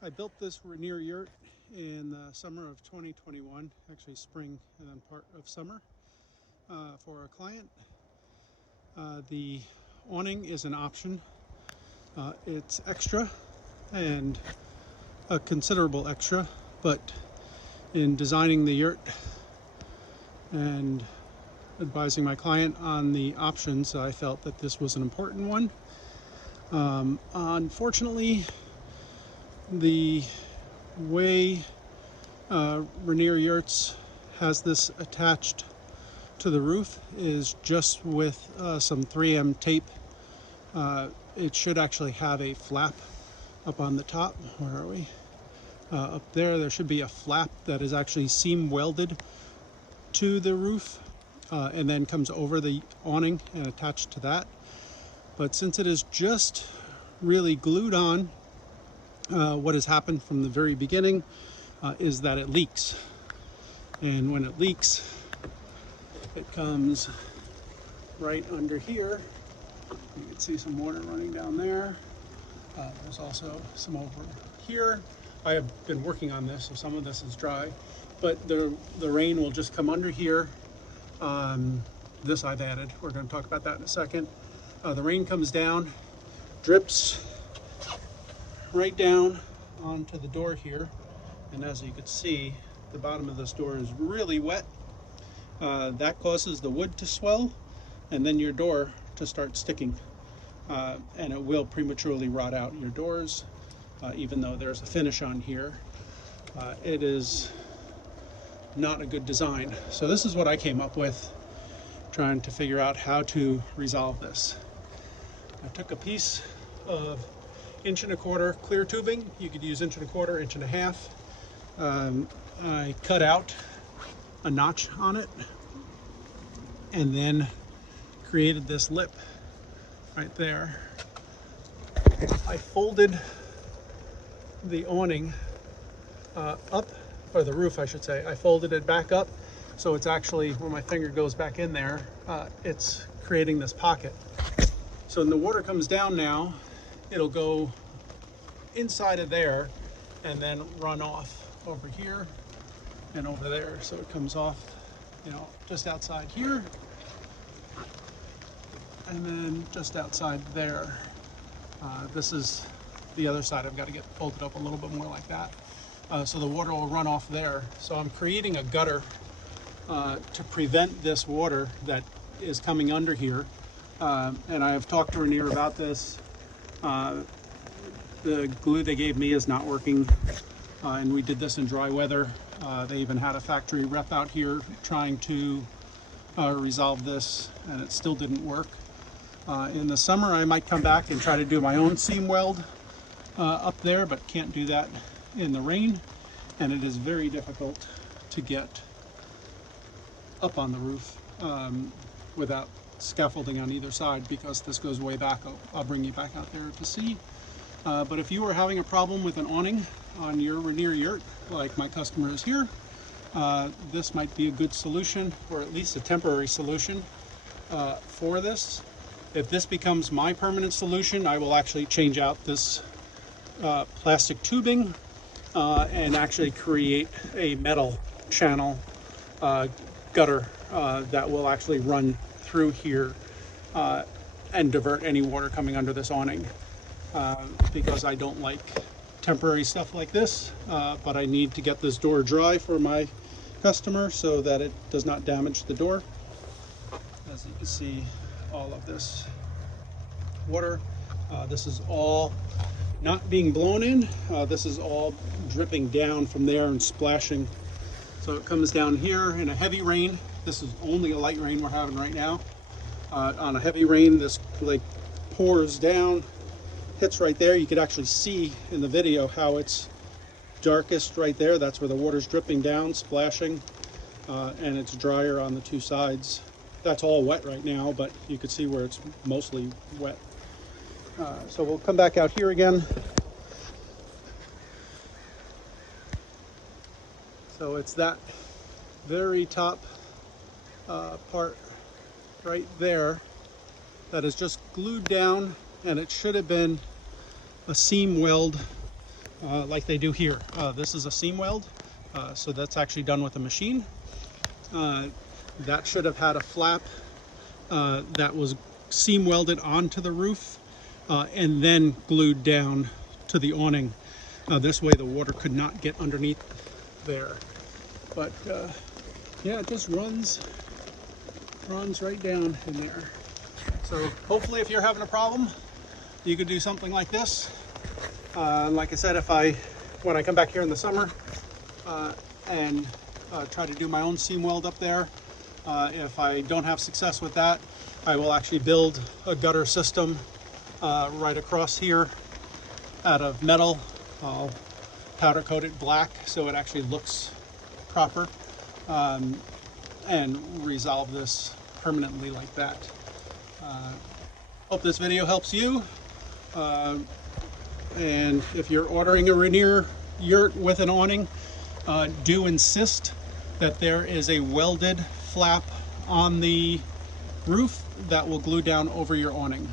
I built this Rainier Yurt in the summer of 2021, actually spring and then part of summer, for a client. The awning is an option. It's extra and a considerable extra, but in designing the yurt and advising my client on the options, I felt that this was an important one. Unfortunately, the way Rainier Yurts has this attached to the roof is just with some 3M tape. It should actually have a flap up on the top. Where are we? Up there should be a flap that is actually seam welded to the roof and then comes over the awning and attached to that. But since it is just really glued on, what has happened from the very beginning is that it leaks. And when it leaks, it comes right under here. You can see some water running down there. There's also some over here. I have been working on this, so some of this is dry, but the rain will just come under here. This I've added. We're going to talk about that in a second. The rain comes down, drips right down onto the door here, and as you can see, the bottom of this door is really wet. That causes the wood to swell and then your door to start sticking, and it will prematurely rot out your doors, even though there's a finish on here. It is not a good design. So this is what I came up with, trying to figure out how to resolve this. I took a piece of 1¼ inch clear tubing. You could use 1¼ inch, 1.5 inch. I cut out a notch on it and then created this lip right there. I folded the awning up, or the roof I should say. I folded it back up so it's actually, when my finger goes back in there, it's creating this pocket. So when the water comes down now, it'll go inside of there and then run off over here and over there. So it comes off, just outside here and then just outside there. This is the other side. I've got to get folded up a little bit more like that. So the water will run off there. So I'm creating a gutter to prevent this water that is coming under here. And I have talked to Rainier about this. The glue they gave me is not working, and we did this in dry weather. They even had a factory rep out here trying to resolve this, and it still didn't work. In the summer, I might come back and try to do my own seam weld up there, but can't do that in the rain, and it is very difficult to get up on the roof without scaffolding on either side, because this goes way back. I'll bring you back out there to see. But if you are having a problem with an awning on your Rainier Yurt, like my customer is here, this might be a good solution, or at least a temporary solution for this. If this becomes my permanent solution, I will actually change out this plastic tubing and actually create a metal channel gutter that will actually run through here and divert any water coming under this awning, because I don't like temporary stuff like this, but I need to get this door dry for my customer so that it does not damage the door. As you can see, all of this water, this is all not being blown in, this is all dripping down from there and splashing. So it comes down here in a heavy rain. This is only a light rain we're having right now. On a heavy rain, this like pours down, hits right there. You could actually see in the video how it's darkest right there. That's where the water's dripping down, splashing, and it's drier on the two sides. That's all wet right now, but you could see where it's mostly wet. So we'll come back out here again. So it's that very top part right there that is just glued down, and it should have been a seam weld like they do here. This is a seam weld, so that's actually done with a machine. That should have had a flap that was seam welded onto the roof and then glued down to the awning. This way the water could not get underneath there. But yeah, it just runs right down in there. So hopefully if you're having a problem, you could do something like this. Like I said, when I come back here in the summer and try to do my own seam weld up there, if I don't have success with that, I will actually build a gutter system right across here out of metal. I'll powder coat it black so it actually looks proper, and resolve this permanently like that. Hope this video helps you. And if you're ordering a Rainier Yurt with an awning, do insist that there is a welded flap on the roof that will glue down over your awning.